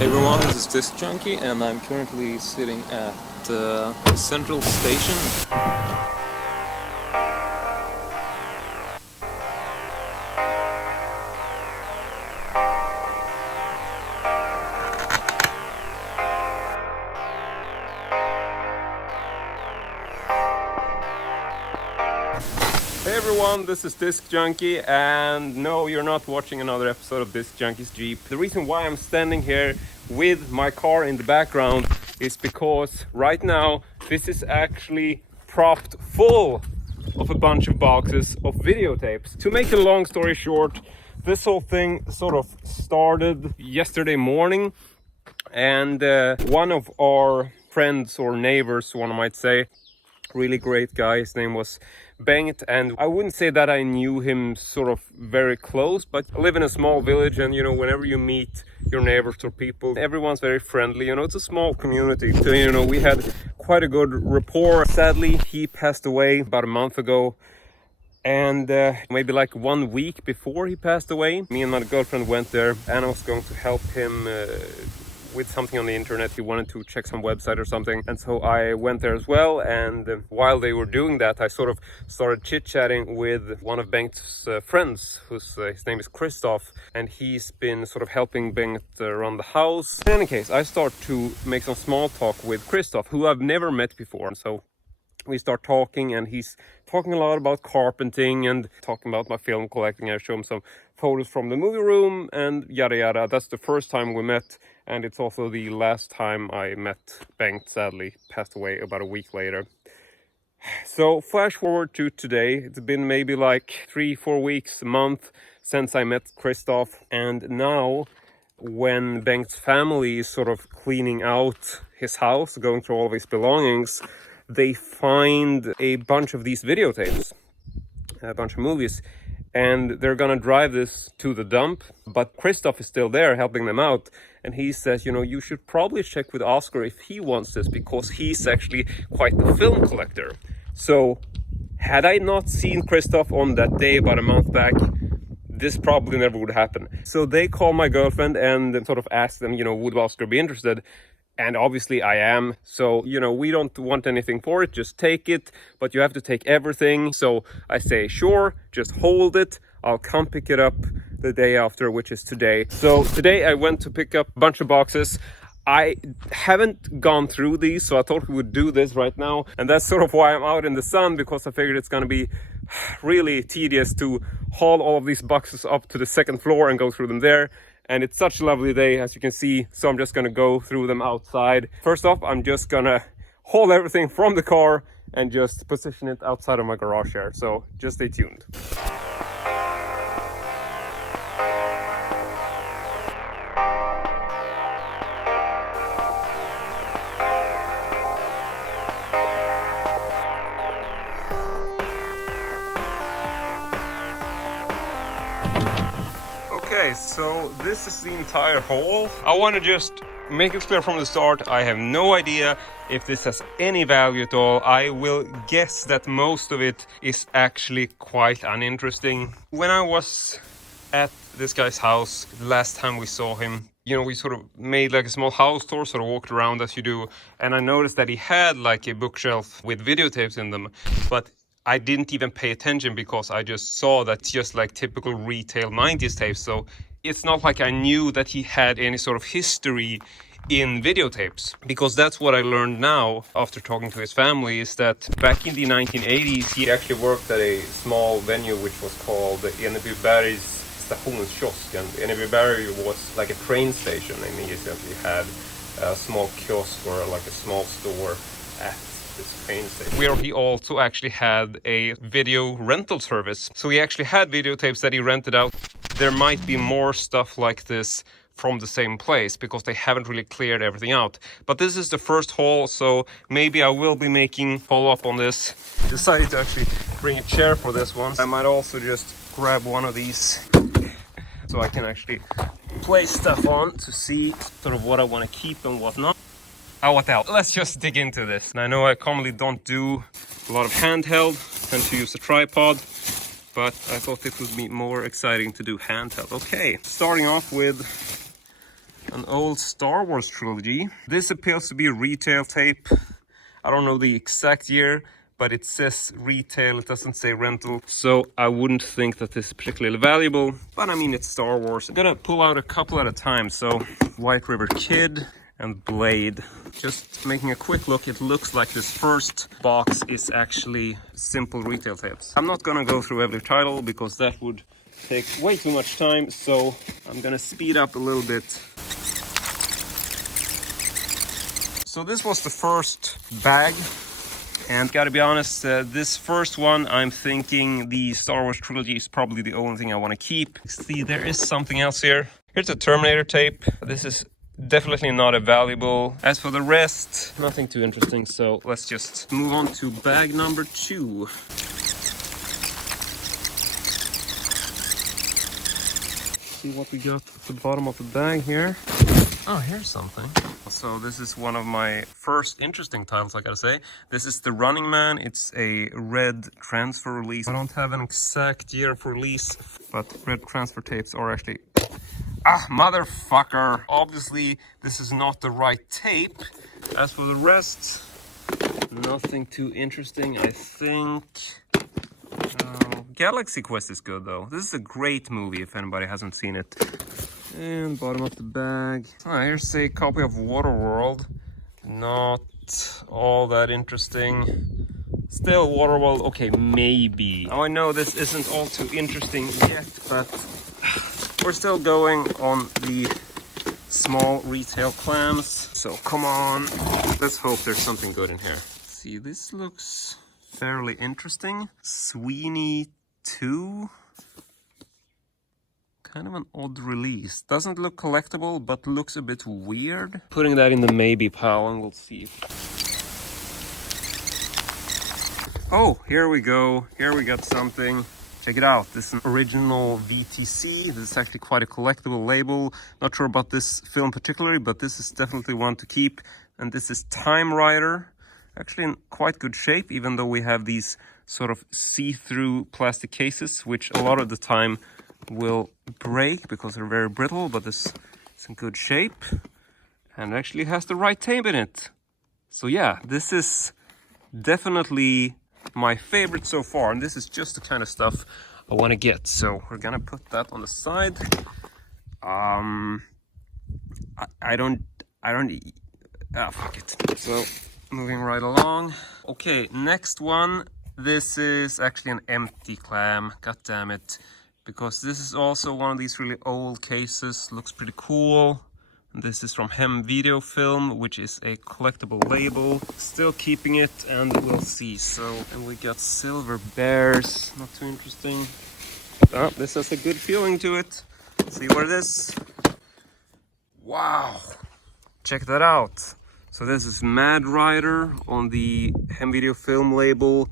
Hey everyone, this is Disc Junkie and I'm currently sitting at Central Station. Hey everyone, this is Disc Junkie, and no, you're not watching another episode of Disc Junkie's Jeep. The reason why I'm standing here with my car in the background is because right now this is actually propped full of a bunch of boxes of videotapes. To make a long story short, this whole thing sort of started yesterday morning, and one of our friends or neighbors, one might say, really great guy, his name was Bengt, and I wouldn't say that I knew him sort of very close, but I live in a small village, and you know, whenever you meet your neighbors or people, everyone's very friendly. You know, it's a small community, so you know, we had quite a good rapport. Sadly, he passed away about a month ago, and maybe like 1 week before he passed away, me and my girlfriend went there, and I was going to help him with something on the internet. He wanted to check some website or something, and so I went there as well. And while they were doing that, I sort of started chit-chatting with one of Bengt's friends, his name is Christoph, and he's been sort of helping Bengt run the house. In any case, I start to make some small talk with Christoph, who I've never met before. So we start talking, and he's talking a lot about carpenting and talking about my film collecting. I show him some photos from the movie room and yada yada. That's the first time we met, and it's also the last time I met Bengt. Sadly passed away about a week later. So flash forward to today. It's been maybe like 3-4 weeks, a month since I met Christoph, and now when Bengt's family is sort of cleaning out his house, going through all of his belongings, they find a bunch of these videotapes, a bunch of movies, and they're gonna drive this to the dump, but Christoph is still there helping them out, and he says, you know, you should probably check with Oscar if he wants this, because he's actually quite the film collector. So had I not seen Christoph on that day about a month back, this probably never would happen. So they call my girlfriend and sort of ask them, you know, would Oscar be interested? And obviously I am. So, you know, we don't want anything for it, just take it, but you have to take everything. So I say, sure, just hold it. I'll come pick it up the day after, which is today. So today I went to pick up a bunch of boxes. I haven't gone through these, so I thought we would do this right now. And that's sort of why I'm out in the sun, because I figured it's going to be really tedious to haul all of these boxes up to the second floor and go through them there. And it's such a lovely day, as you can see, so I'm just gonna go through them outside. First off, I'm just gonna haul everything from the car and just position it outside of my garage here, so just stay tuned. Okay, so this is the entire haul. I want to just make it clear from the start, I have no idea if this has any value at all. I will guess that most of it is actually quite uninteresting. When I was at this guy's house last time we saw him, you know, we sort of made like a small house tour, sort of walked around as you do, and I noticed that he had like a bookshelf with videotapes in them, but I didn't even pay attention because I just saw that just like typical retail 90s tapes. So it's not like I knew that he had any sort of history in videotapes, because that's what I learned now after talking to his family, is that back in the 1980s he actually worked at a small venue which was called Enebyberg's Stationskiosk, and Enebyberg was like a train station, and he essentially had a small kiosk or like a small store at this train station, where he also actually had a video rental service. So he actually had videotapes that he rented out. There might be more stuff like this from the same place, because they haven't really cleared everything out. But this is the first haul, so maybe I will be making follow-up on this. Decided to actually bring a chair for this one. I might also just grab one of these so I can actually place stuff on to see sort of what I want to keep and what not. Oh, what the hell? Let's just dig into this. And I know I commonly don't do a lot of handheld, tend to use a tripod, but I thought it would be more exciting to do handheld. Okay, starting off with an old Star Wars trilogy. This appears to be a retail tape. I don't know the exact year, but it says retail, it doesn't say rental. So I wouldn't think that this is particularly valuable, but I mean, it's Star Wars. I'm gonna pull out a couple at a time. So White River Kid and Blade. Just making a quick look, it looks like this first box is actually simple retail tapes. I'm not gonna go through every title because that would take way too much time, so I'm gonna speed up a little bit. So this was the first bag, and gotta be honest, this first one, I'm thinking the Star Wars trilogy is probably the only thing I want to keep. See, there is something else here. Here's a Terminator tape. This is definitely not a valuable. As for the rest, nothing too interesting, so let's just move on to bag number 2. See what we got at the bottom of the bag here. Oh, here's something. So this is one of my first interesting titles, I gotta say. This is The Running Man. It's a red transfer release. I don't have an exact year of release, but red transfer tapes are actually... Ah, motherfucker! Obviously, this is not the right tape. As for the rest, nothing too interesting, I think. Galaxy Quest is good, though. This is a great movie, if anybody hasn't seen it. And bottom of the bag. Ah, here's a copy of Waterworld. Not all that interesting. Still Waterworld, okay, maybe. Now I know this isn't all too interesting yet, but we're still going on the small retail clams. So come on, let's hope there's something good in here. See, this looks fairly interesting. Sweeney 2. Kind of an odd release. Doesn't look collectible, but looks a bit weird. Putting that in the maybe pile and we'll see. Oh, here we go. Here we got something. Check it out. This is an original VTC. This is actually quite a collectible label. Not sure about this film particularly, but this is definitely one to keep. And this is Time Rider. Actually in quite good shape, even though we have these sort of see-through plastic cases, which a lot of the time will break because they're very brittle, but this is in good shape and actually has the right tape in it. So yeah, this is definitely my favorite so far, and this is just the kind of stuff I want to get. So we're gonna put that on the side. Fuck it. So moving right along. Okay, next one. This is actually an empty clam. God damn it. Because this is also one of these really old cases. Looks pretty cool. This is from Hem Video Film, which is a collectible label. Still keeping it, and we'll see. So, and we got Silver Bears. Not too interesting. Oh, this has a good feeling to it. Let's see what it is. Wow. Check that out. So this is Mad Rider on the Hem Video Film label.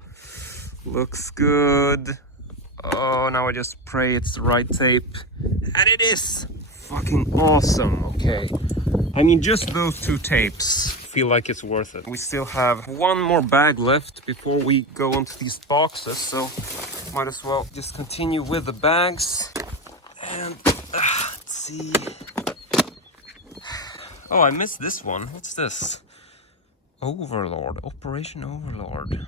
Looks good. Oh, now I just pray it's the right tape. And it is! Fucking awesome, okay. I mean, just those 2 tapes feel like it's worth it. We still have one more bag left before we go onto these boxes, so might as well just continue with the bags. And, let's see. Oh, I missed this one. What's this? Overlord. Operation Overlord.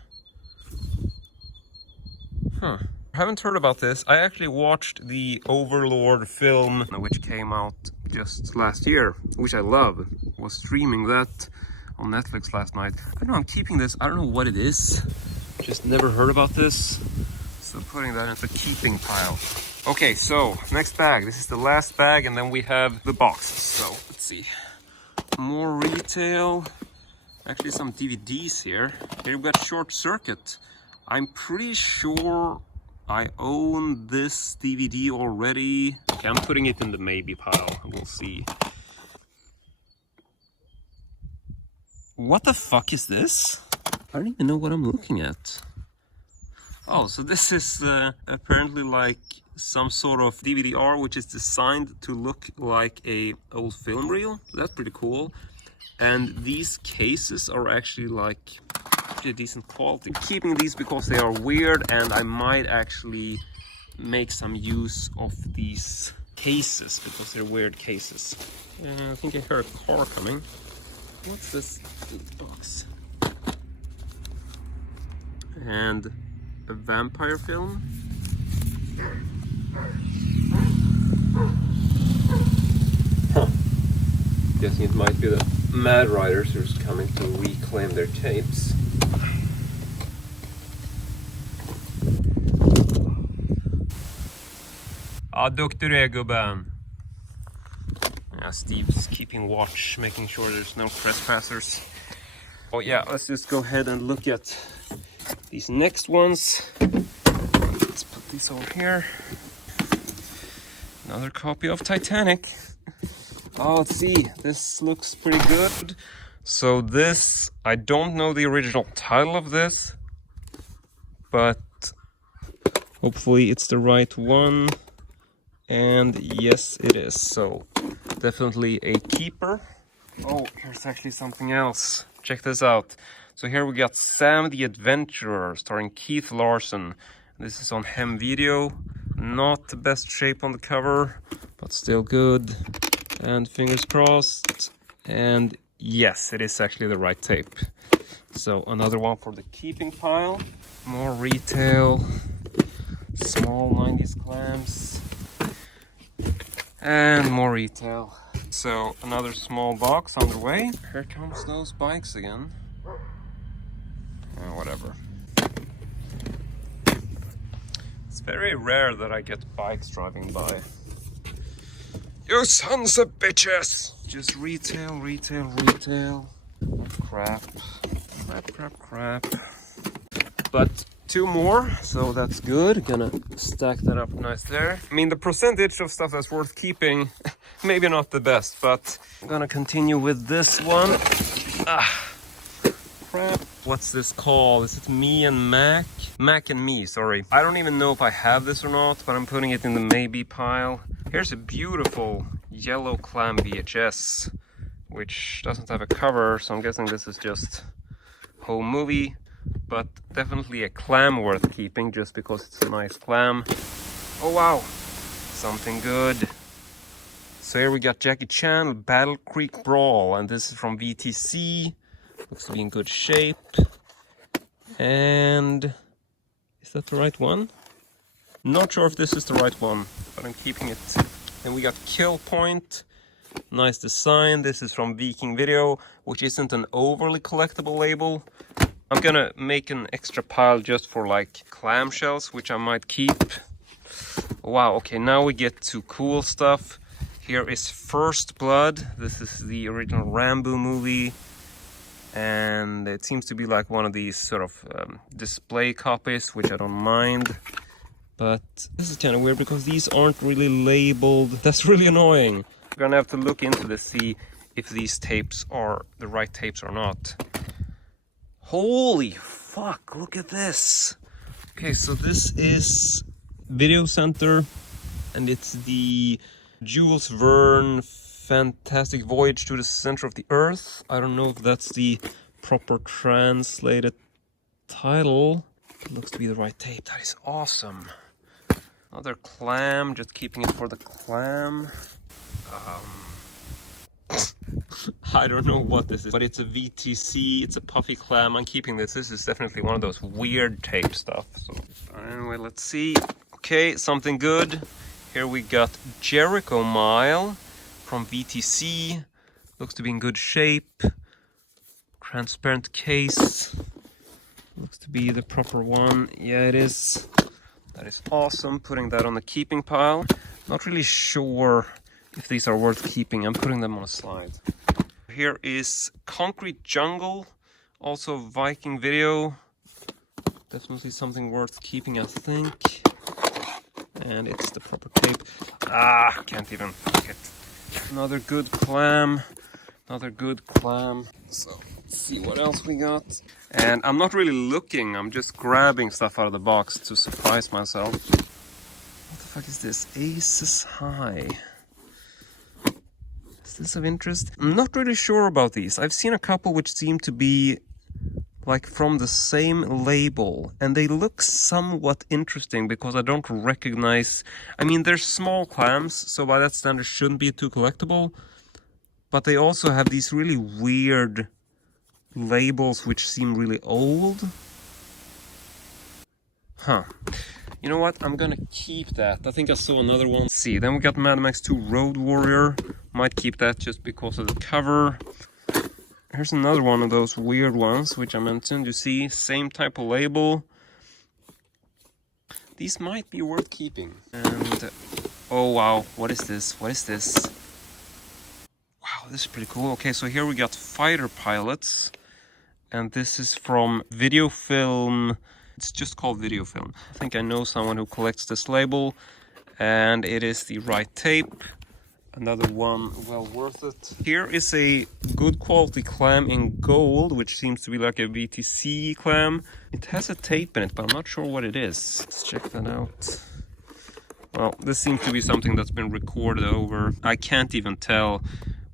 Huh. Haven't heard about this. I actually watched the Overlord film, which came out just last year, which I love. Was streaming that on Netflix last night. I don't know, I'm keeping this. I don't know what it is. Just never heard about this. So putting that into the keeping pile. Okay, so next bag. This is the last bag, and then we have the boxes. So let's see. More retail. Actually some DVDs here. Here we've got Short Circuit. I'm pretty sure I own this DVD already. Okay, I'm putting it in the maybe pile. We'll see. What the fuck is this? I don't even know what I'm looking at. Oh, so this is apparently like some sort of DVD-R which is designed to look like a old film reel. That's pretty cool. And these cases are actually like pretty decent quality. I'm keeping these because they are weird, and I might actually make some use of these cases, because they're weird cases. I think I hear a car coming. What's this box? And a vampire film. Huh. Guessing it might be the Mad Riders who's coming to reclaim their tapes. Ja, duktig du är, gubben. Yeah, Steve's keeping watch, making sure there's no trespassers. Oh yeah, let's just go ahead and look at these next ones. Let's put these over here. Another copy of Titanic. Oh, let's see, this looks pretty good. So this, I don't know the original title of this, but hopefully it's the right one. And yes, it is. So definitely a keeper. Oh, here's actually something else. Check this out. So here we got Sam the Adventurer, starring Keith Larson. This is on Hem Video. Not the best shape on the cover, but still good. And fingers crossed. And yes, it is actually the right tape. So another one for the keeping pile. More retail. Small 90s clams. And more retail. So another small box on the way. Here comes those bikes again. Whatever. It's very rare that I get bikes driving by. You sons of bitches! Just retail, retail, retail. Crap. Crap, crap, crap. But 2 more, so that's good. Gonna stack that up nice there. I mean, the percentage of stuff that's worth keeping, maybe not the best, but I'm gonna continue with this one. Crap. What's this called? Is it Me and Mac? Mac and Me, sorry. I don't even know if I have this or not, but I'm putting it in the maybe pile. Here's a beautiful yellow clam VHS, which doesn't have a cover, so I'm guessing this is just home movie. But definitely a clam worth keeping, just because it's a nice clam. Oh wow, something good. So here we got Jackie Chan, Battle Creek Brawl, and this is from VTC. Looks to be in good shape. And is that the right one? Not sure if this is the right one, but I'm keeping it. And we got Kill Point. Nice design. This is from Viking Video, which isn't an overly collectible label. I'm gonna make an extra pile just for like clamshells, which I might keep. Wow, okay, now we get to cool stuff. Here is First Blood. This is the original Rambo movie. And it seems to be like one of these sort of display copies, which I don't mind. But this is kind of weird because these aren't really labeled. That's really annoying. We're gonna have to look into this, see if these tapes are the right tapes or not. Holy fuck, look at this. Okay, so this is Video Center, and it's the Jules Verne Fantastic Voyage to the Center of the Earth. I don't know if that's the proper translated title. It looks to be the right tape. That is awesome. Another clam, just keeping it for the clam. I don't know what this is, but it's a VTC, it's a puffy clam. I'm keeping this. This is definitely one of those weird tape stuff. So anyway, let's see. Okay, something good. Here we got Jericho Mile from VTC. Looks to be in good shape. Transparent case. Looks to be the proper one. Yeah, it is. That is awesome. Putting that on the keeping pile. Not really sure if these are worth keeping. I'm putting them on a slide. Here is Concrete Jungle, also Viking Video. Definitely something worth keeping, I think. And it's the proper tape. Can't even fuck it. Another good clam. Another good clam. So let's see what else we got. And I'm not really looking, I'm just grabbing stuff out of the box to surprise myself. What the fuck is this? Aces High. Is this of interest? I'm not really sure about these. I've seen a couple which seem to be like from the same label, and they look somewhat interesting because I don't recognize. I mean, they're small clams, so by that standard shouldn't be too collectible, but they also have these really weird labels which seem really old. Huh. You know what? I'm gonna keep that. I think I saw another one. Let's see, then we got Mad Max 2 Road Warrior. Might keep that just because of the cover. Here's another one of those weird ones, which I mentioned. You see, same type of label. These might be worth keeping. And, oh wow, what is this? What is this? Wow, this is pretty cool. Okay, so here we got fighter pilots. And this is from Video Film. It's just called Video Film. I think I know someone who collects this label. And it is the right tape. Another one well worth it. Here is a good quality clam in gold, which seems to be like a VTC clam. It has a tape in it, but I'm not sure what it is. Let's check that out. Well, this seems to be something that's been recorded over. I can't even tell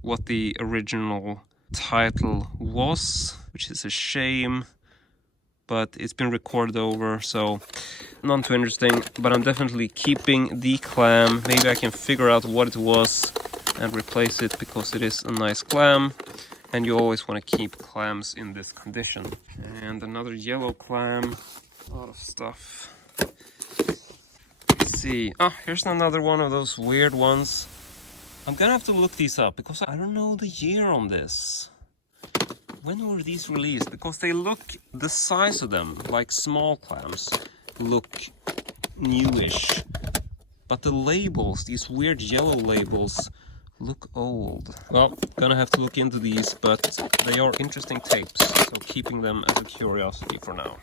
what the original title was, which is a shame. But it's been recorded over, so not too interesting. But I'm definitely keeping the clam. Maybe I can figure out what it was and replace it, because it is a nice clam. And you always want to keep clams in this condition. And another yellow clam. A lot of stuff. Let's see. Ah, here's another one of those weird ones. I'm gonna have to look these up, because I don't know the year on this. When were these released? Because they look, the size of them, like small clams, look newish. But the labels, these weird yellow labels, look old. Well, gonna have to look into these, but they are interesting tapes, so keeping them as a curiosity for now.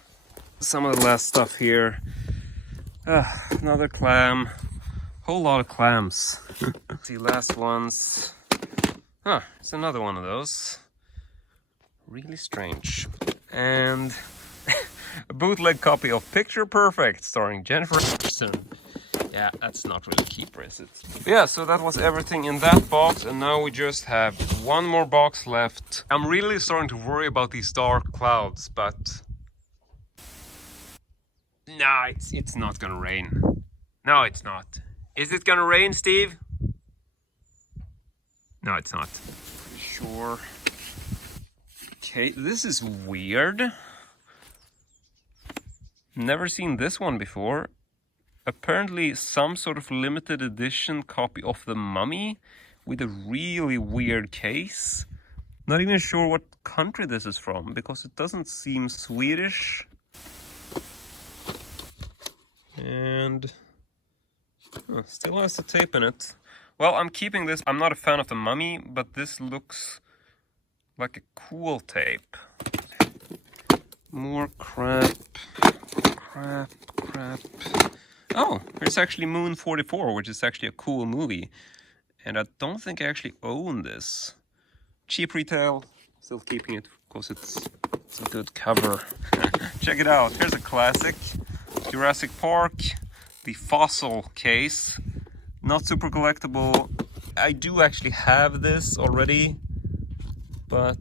Some of the last stuff here. Another clam. Whole lot of clams. The last ones. It's another one of those. Really strange. And a bootleg copy of Picture Perfect starring Jennifer Aniston. Yeah, that's not really a keeper, is it? Yeah, so that was everything in that box, and now we just have one more box left. I'm really starting to worry about these dark clouds, but nah, it's not gonna rain. No, it's not. Is it gonna rain, Steve? No, it's not. Pretty sure. Okay, this is weird. Never seen this one before. Apparently some sort of limited edition copy of The Mummy with a really weird case. Not even sure what country this is from, because it doesn't seem Swedish. And still has the tape in it. Well, I'm keeping this. I'm not a fan of The Mummy, but this looks like a cool tape. More crap. Oh, there's actually Moon 44, which is actually a cool movie. And I don't think I actually own this. Cheap retail, still keeping it because it's a good cover. Check it out, here's a classic. Jurassic Park, the fossil case. Not super collectible. I do actually have this already. But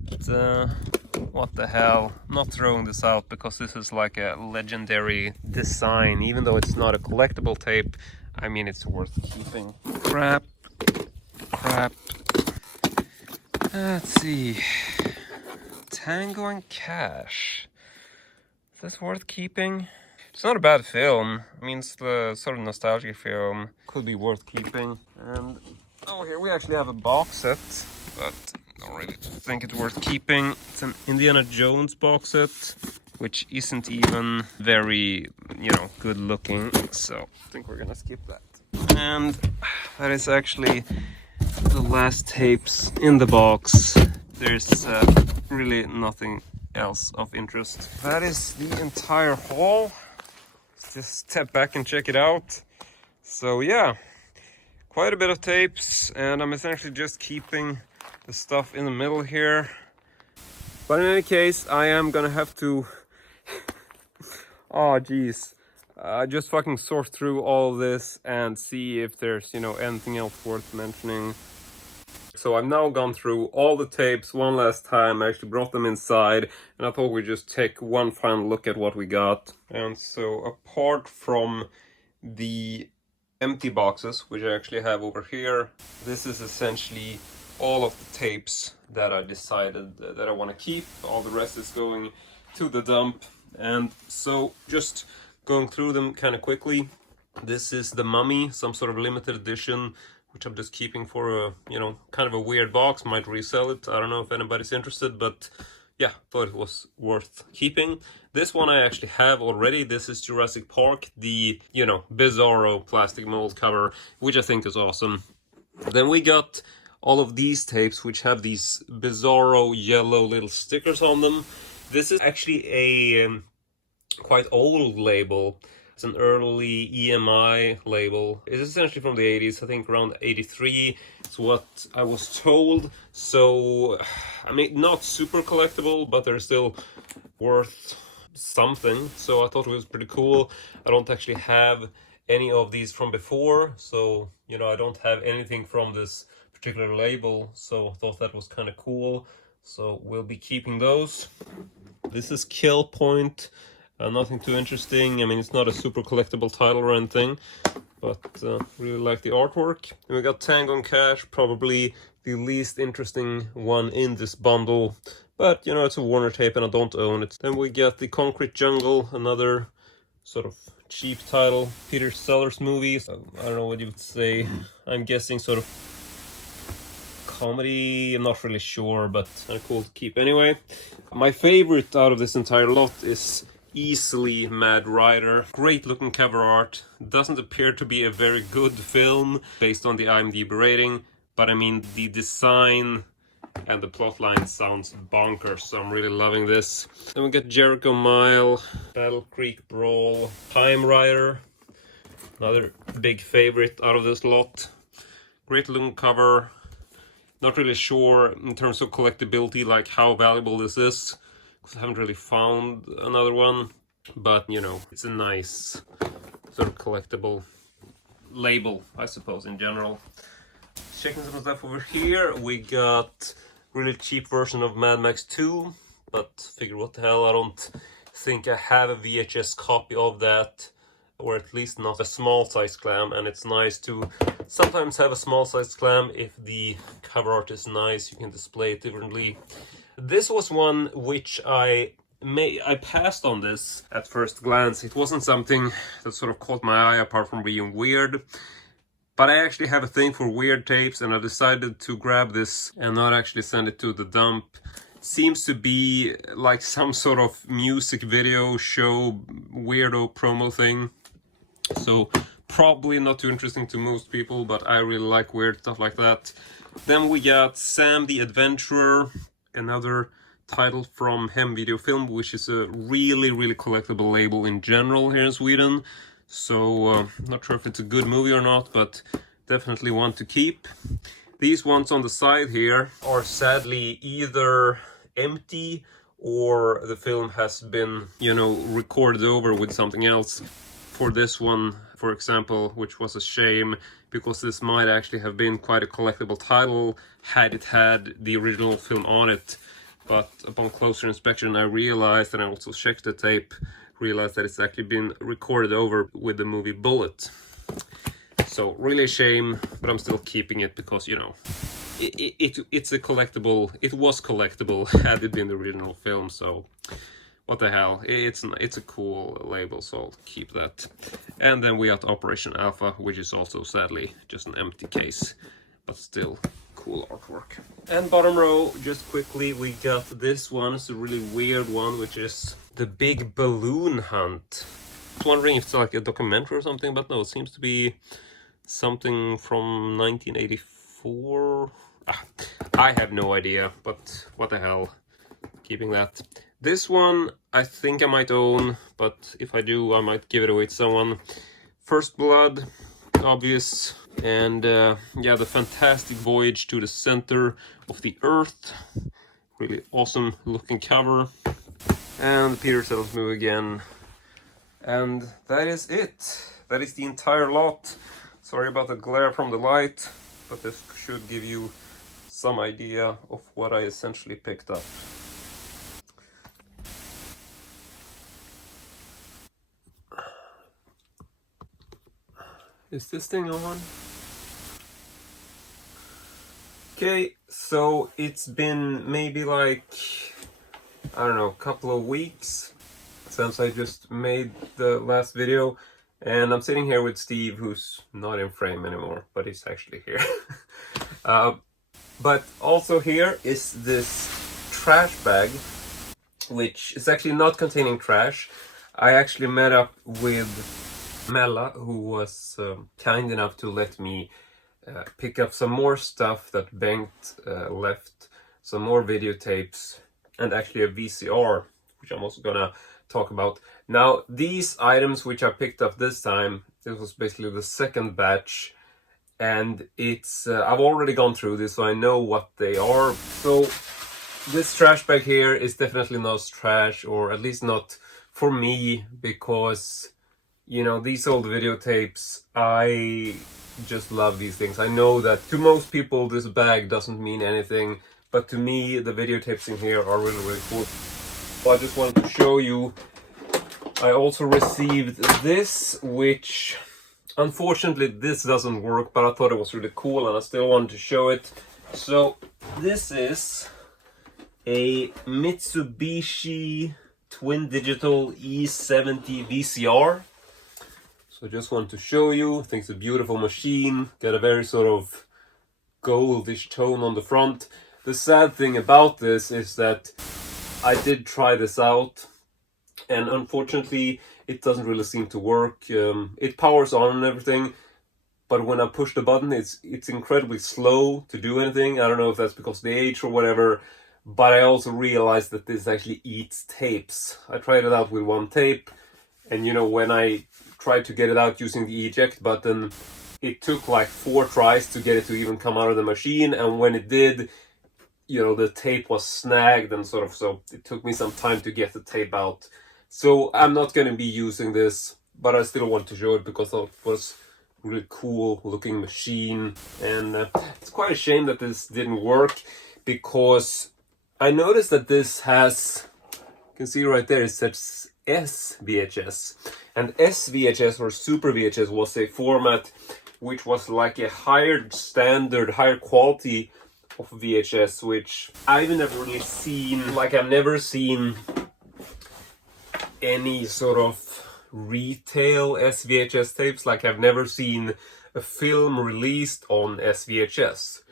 what the hell, I'm not throwing this out because this is like a legendary design. Even though it's not a collectible tape, I mean, it's worth keeping. Crap. Let's see. Tango and Cash. Is this worth keeping? It's not a bad film. I mean, it's the sort of nostalgic film. Could be worth keeping. And oh, here we actually have a box set, but I don't really think it's worth keeping. It's an Indiana Jones box set, which isn't even very, good looking. So I think we're gonna skip that. And that is actually the last tapes in the box. There's really nothing else of interest. That is the entire haul. Let's just step back and check it out. So yeah, quite a bit of tapes, and I'm essentially just keeping the stuff in the middle here. But in any case, I am gonna have to oh geez, just fucking sort through all of this and see if there's anything else worth mentioning. So I've now gone through all the tapes one last time. I actually brought them inside, and I thought we'd just take one final look at what we got. And so apart from the empty boxes, which I actually have over here, this is essentially all of the tapes that I decided that I want to keep. All the rest is going to the dump. And so just going through them kind of quickly. This is The Mummy, some sort of limited edition, which I'm just keeping for a, you know, kind of a weird box. Might resell it. I don't know if anybody's interested, but yeah, thought it was worth keeping. This one I actually have already. This is Jurassic Park, the, you know, bizarro plastic mold cover, which I think is awesome. Then we got all of these tapes, which have these bizarro yellow little stickers on them. This is actually a quite old label. It's an early EMI label. It's essentially from the 80s, I think around 83. It's what I was told. So, I mean, not super collectible, but they're still worth something. So I thought it was pretty cool. I don't actually have any of these from before. So, you know, I don't have anything from this particular label. So I thought that was kind of cool. So we'll be keeping those. This is Kill Point. Nothing too interesting. I mean, it's not a super collectible title or anything, but really like the artwork. And we got Tango and Cash, probably the least interesting one in this bundle, but you know, it's a Warner tape and I don't own it. Then we got the Concrete Jungle, another sort of cheap title. Peter Sellers movie. I don't know what you would say. I'm guessing sort of comedy. I'm not really sure, but kind of cool to keep anyway. My favorite out of this entire lot is easily Mad Rider. Great looking cover art. Doesn't appear to be a very good film based on the IMDb rating, but I mean the design and the plotline sounds bonkers, so I'm really loving this. Then we got Jericho Mile, Battle Creek Brawl, Time Rider, another big favorite out of this lot. Great looking cover. Not really sure in terms of collectability, like how valuable this is. I haven't really found another one, but you know, it's a nice sort of collectible label, I suppose, in general. Checking some stuff over here, we got really cheap version of Mad Max 2, but figure what the hell, I don't think I have a VHS copy of that, or at least not a small size clam, and it's nice to sometimes have a small size clam if the cover art is nice, you can display it differently. This was one which I passed on this at first glance. It wasn't something that sort of caught my eye apart from being weird. But I actually have a thing for weird tapes, and I decided to grab this and not actually send it to the dump. It seems to be like some sort of music video show weirdo promo thing. So probably not too interesting to most people, but I really like weird stuff like that. Then we got Sam the Adventurer, another title from Hem Video Film, which is a really collectible label in general here in Sweden. So not sure if it's a good movie or not, but definitely one to keep. These ones on the side here are sadly either empty or the film has been, you know, recorded over with something else. For this one, for example, which was a shame, because this might actually have been quite a collectible title had it had the original film on it. But upon closer inspection, I realized, and I also checked the tape, realized that it's actually been recorded over with the movie Bullet. So really a shame, but I'm still keeping it because, you know, it's a collectible. It was collectible had it been the original film, so what the hell, it's a cool label, so I'll keep that. And then we got Operation Alpha, which is also sadly just an empty case, but still cool artwork. And bottom row, just quickly, we got this one. It's a really weird one, which is The Big Balloon Hunt. I was wondering if it's like a documentary or something, but no, it seems to be something from 1984. I have no idea, but what the hell, keeping that. This one I think I might own, but if I do, I might give it away to someone. First Blood, obvious, and yeah, The Fantastic Voyage to the Center of the Earth. Really awesome looking cover. And Peter Sellers movie again. And that is it. That is the entire lot. Sorry about the glare from the light, but this should give you some idea of what I essentially picked up. Is this thing on? Okay, so it's been maybe like, I don't know, a couple of weeks since I just made the last video, and I'm sitting here with Steve, who's not in frame anymore, but he's actually here. But also here is this trash bag, which is actually not containing trash. I actually met up with Mella, who was kind enough to let me pick up some more stuff that Bengt left, some more videotapes, and actually a VCR, which I'm also gonna talk about. Now, these items which I picked up this time, this was basically the second batch, and it's I've already gone through this, so I know what they are. So this trash bag here is definitely not trash, or at least not for me, because, you know, these old videotapes, I just love these things. I know that to most people this bag doesn't mean anything, but to me the videotapes in here are really, really cool. So I just wanted to show you. I also received this, which unfortunately this doesn't work, but I thought it was really cool and I still wanted to show it. So this is a Mitsubishi Twin Digital E70 VCR. So I just want to show you. I think it's a beautiful machine. Got a very sort of goldish tone on the front. The sad thing about this is that I did try this out, and unfortunately it doesn't really seem to work. It powers on and everything, but when I push the button, it's incredibly slow to do anything. I don't know if that's because of the age or whatever, but I also realized that this actually eats tapes. I tried it out with one tape, and you know, when I tried to get it out using the eject button, it took like 4 tries to get it to even come out of the machine, and when it did, you know, the tape was snagged and sort of, so it took me some time to get the tape out. So I'm not going to be using this, but I still want to show it because it was a really cool looking machine. And it's quite a shame that this didn't work, because I noticed that this has, you can see right there, it says SVHS. And SVHS, or Super VHS, was a format which was like a higher standard, higher quality of VHS, which I've never really seen. Like, I've never seen any sort of retail SVHS tapes. Like, I've never seen a film released on SVHS.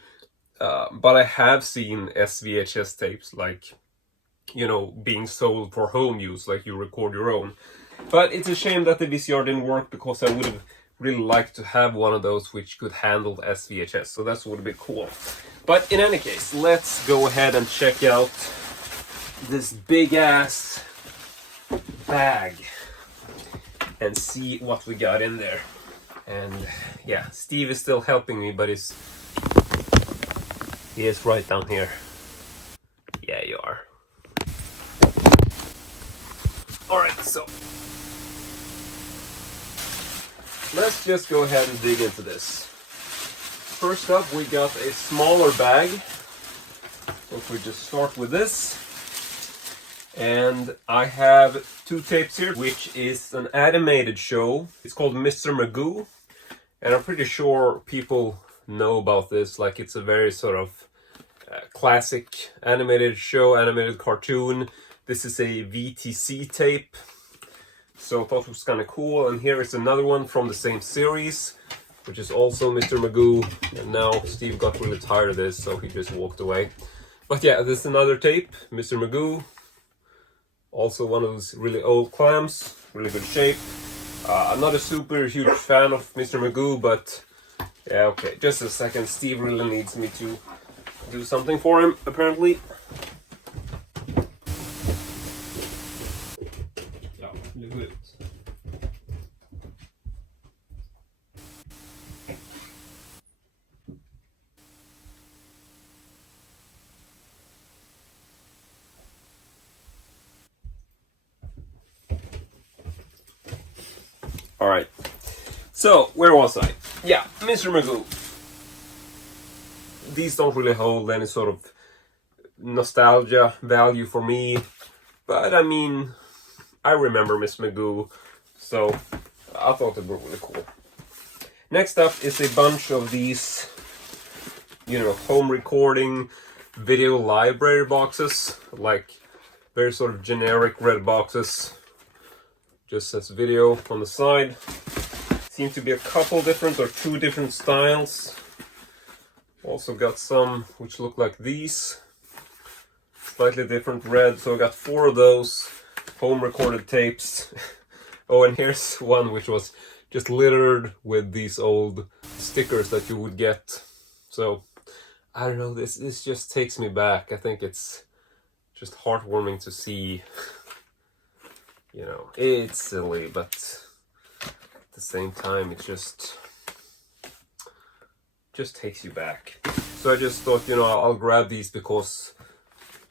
But I have seen SVHS tapes, like, you know, being sold for home use, like you record your own. But it's a shame that the VCR didn't work, because I would have really liked to have one of those which could handle SVHS. So that's would be cool. But in any case, let's go ahead and check out this big ass bag and see what we got in there. And yeah, Steve is still helping me, but he is right down here. Yeah, you are. Alright, so let's just go ahead and dig into this. First up, we got a smaller bag. So if we just start with this. And I have 2 tapes here, which is an animated show. It's called Mr. Magoo. And I'm pretty sure people know about this. Like, it's a very sort of classic animated show, animated cartoon. This is a VTC tape. So I thought it was kind of cool. And here is another one from the same series, which is also Mr. Magoo. And now Steve got really tired of this, so he just walked away. But yeah, this is another tape, Mr. Magoo. Also one of those really old clams, really good shape. I'm not a super huge fan of Mr. Magoo, but yeah, okay. Just a second, Steve really needs me to do something for him, apparently. Alright, so where was I? Yeah, Mr. Magoo. these don't really hold any sort of nostalgia value for me, but I mean, I remember Miss Magoo, so I thought they were really cool. Next up is a bunch of these, you know, home recording video library boxes, like very sort of generic red boxes. Just says video on the side. Seems to be a couple different or two different styles. Also got some which look like these. Slightly different red, so I got 4 of those home recorded tapes. Oh, and here's one which was just littered with these old stickers that you would get. So, I don't know, this just takes me back. I think it's just heartwarming to see. You know, it's silly, but at the same time, it just takes you back. So I just thought, you know, I'll grab these because,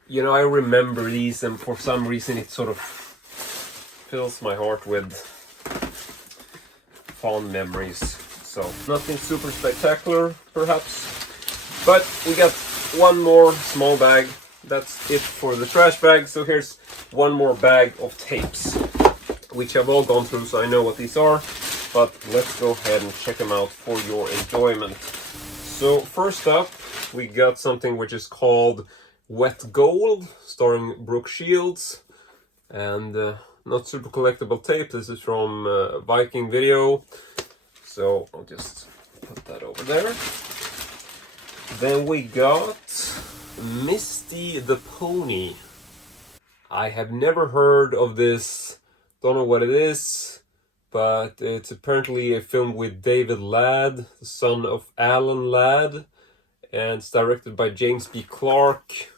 you know, I remember these, and for some reason it sort of fills my heart with fond memories. So nothing super spectacular, perhaps, but we got one more small bag. That's it for the trash bag. So here's one more bag of tapes, which I've all gone through, so I know what these are. But let's go ahead and check them out for your enjoyment. So first up, we got something which is called Wet Gold, starring Brooke Shields, and not super collectible tape. This is from Viking Video. So I'll just put that over there. Then we got Misty the Pony. I have never heard of this, don't know what it is, but it's apparently a film with David Ladd, the son of Alan Ladd, and it's directed by James B. Clark.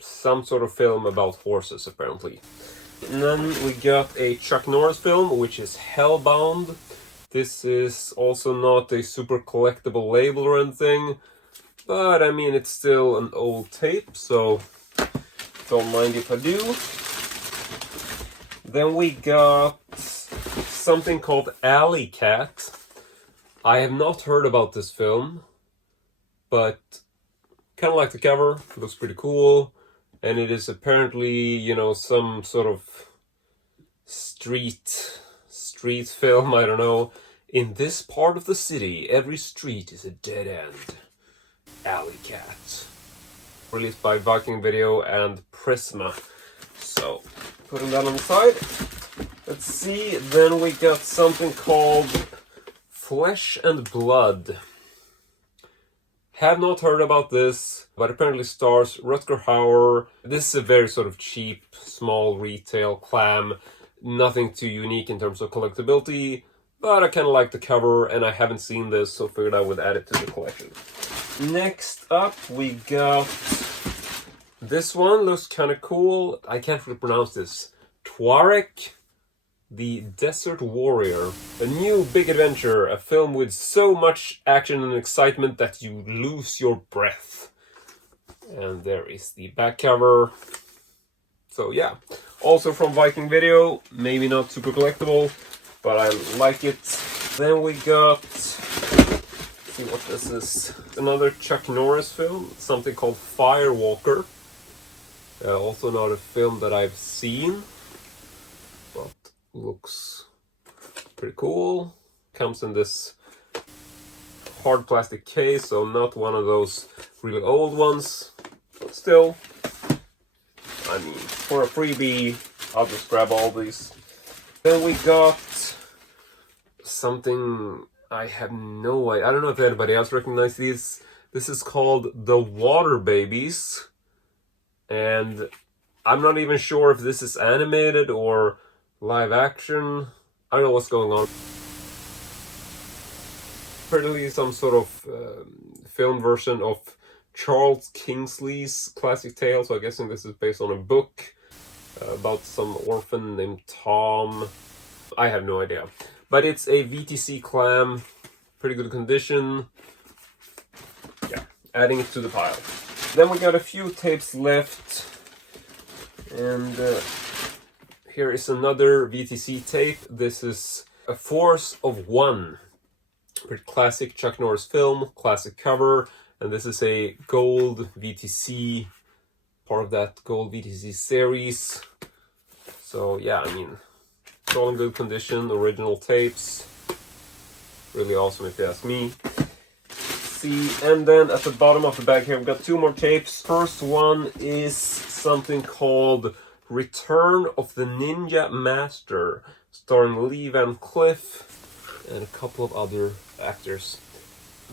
Some sort of film about horses, apparently. And then we got a Chuck Norris film, which is Hellbound. This is also not a super collectible label or anything, but I mean, it's still an old tape, so don't mind if I do. Then we got something called Alley Cat. I have not heard about this film, but kind of like the cover. It looks pretty cool. And it is apparently, you know, some sort of street film, I don't know. In this part of the city, every street is a dead end. Alley Cat. Released by Viking Video and Prisma. So, putting that on the side. Let's see, then we got something called Flesh and Blood. Have not heard about this, but apparently stars Rutger Hauer. This is a very sort of cheap, small retail clam. Nothing too unique in terms of collectability, but I kind of like the cover, and I haven't seen this, so figured I would add it to the collection. Next up, we got this one. Looks kind of cool. I can't really pronounce this. Tuareg, the Desert Warrior. A new big adventure, a film with so much action and excitement that you lose your breath. And there is the back cover. So yeah, also from Viking Video, maybe not super collectible, but I like it. Then we got, let's see what this is, another Chuck Norris film, something called Firewalker. Also not a film that I've seen, but looks pretty cool. Comes in this hard plastic case, so not one of those really old ones, but still, I mean, for a freebie, I'll just grab all these. Then we got something I have no idea. I don't know if anybody else recognizes these. This is called The Water Babies. And I'm not even sure if this is animated or live action. I don't know what's going on. Apparently some sort of film version of Charles Kingsley's classic tale, so I'm guessing this is based on a book about some orphan named Tom. I have no idea. But it's a VTC clam, pretty good condition. Yeah, adding it to the pile. Then we got a few tapes left, and here is another VTC tape. This is A Force of One. Pretty classic Chuck Norris film, classic cover, and this is a gold VTC, part of that gold VTC series. So yeah, I mean, it's all in good condition, original tapes. Really awesome if you ask me. See, and then at the bottom of the bag here, we've got two more tapes. First one is something called Return of the Ninja Master, starring Lee Van Cleef and a couple of other actors.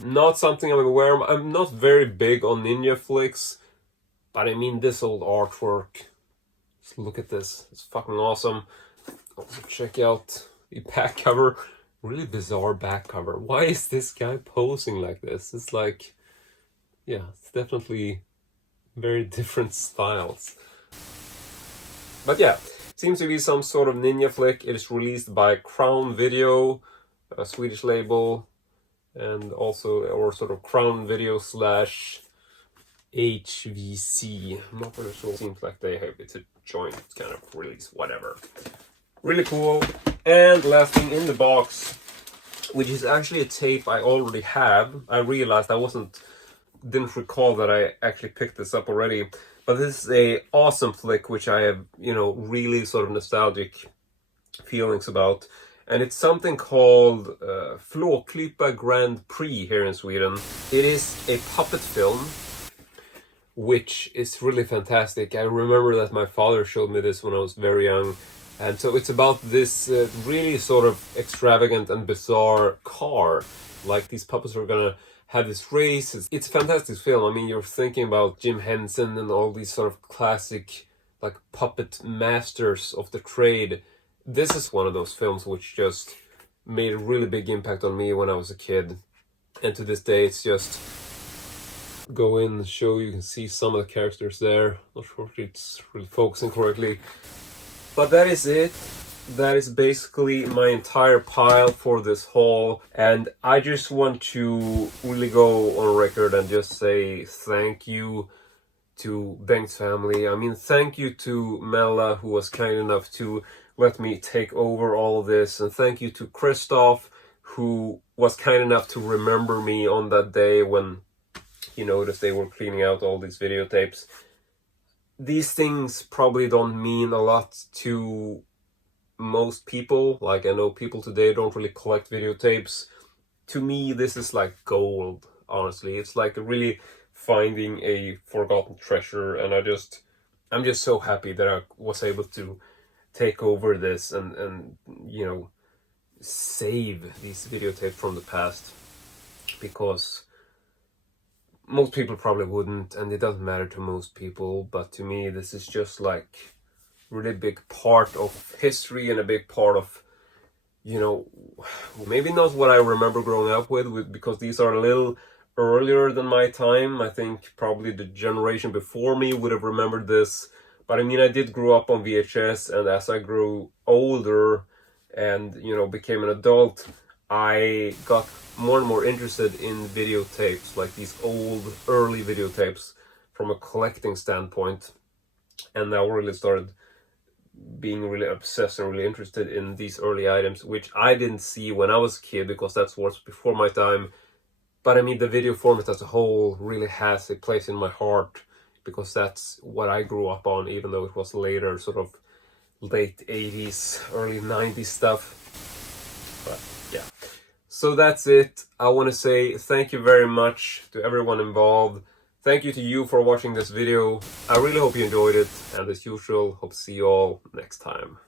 Not something I'm aware of. I'm not very big on ninja flicks, but I mean, this old artwork. Just look at this. It's fucking awesome. Also check out the back cover. Really bizarre back cover. Why is this guy posing like this? It's like, yeah, it's definitely very different styles. But yeah, seems to be some sort of ninja flick. It is released by Crown Video, a Swedish label, and also, or sort of Crown Video slash HVC. I'm not really sure. Seems like they have, it's a joint kind of release, whatever. Really cool. And last thing in the box, which is actually a tape I already have. I realized didn't recall that I actually picked this up already. But this is a awesome flick, which I have, you know, really sort of nostalgic feelings about. And it's something called Flåklypa Grand Prix here in Sweden. It is a puppet film, which is really fantastic. I remember that my father showed me this when I was very young. And so it's about this really sort of extravagant and bizarre car. Like, these puppets are gonna have this race. It's a fantastic film. I mean, you're thinking about Jim Henson and all these sort of classic, like, puppet masters of the trade. This is one of those films which just made a really big impact on me when I was a kid. And to this day, it's just... Go in and show you can see some of the characters there. Not sure if it's really focusing correctly. But that is it. That is basically my entire pile for this haul. And I just want to really go on record and just say thank you to Bengt's family. I mean, thank you to Mella, who was kind enough to let me take over all of this. And thank you to Christoph, who was kind enough to remember me on that day when he noticed they were cleaning out all these videotapes. These things probably don't mean a lot to most people. Like, I know people today don't really collect videotapes. To me, this is like gold, honestly. It's like really finding a forgotten treasure, and I'm just so happy that I was able to take over this and you know, save these videotapes from the past, because most people probably wouldn't, and it doesn't matter to most people, but to me this is just like really big part of history and a big part of, you know, maybe not what I remember growing up with because these are a little earlier than my time. I think probably the generation before me would have remembered this, but I mean, I did grow up on VHS, and as I grew older and, you know, became an adult, I got more and more interested in videotapes, like these old, early videotapes from a collecting standpoint. And I really started being really obsessed and really interested in these early items, which I didn't see when I was a kid because that's what's before my time. But I mean, the video format as a whole really has a place in my heart because that's what I grew up on, even though it was later, sort of late 80s, early 90s stuff. But yeah. So that's it. I want to say thank you very much to everyone involved. Thank you to you for watching this video. I really hope you enjoyed it. And as usual, hope to see you all next time.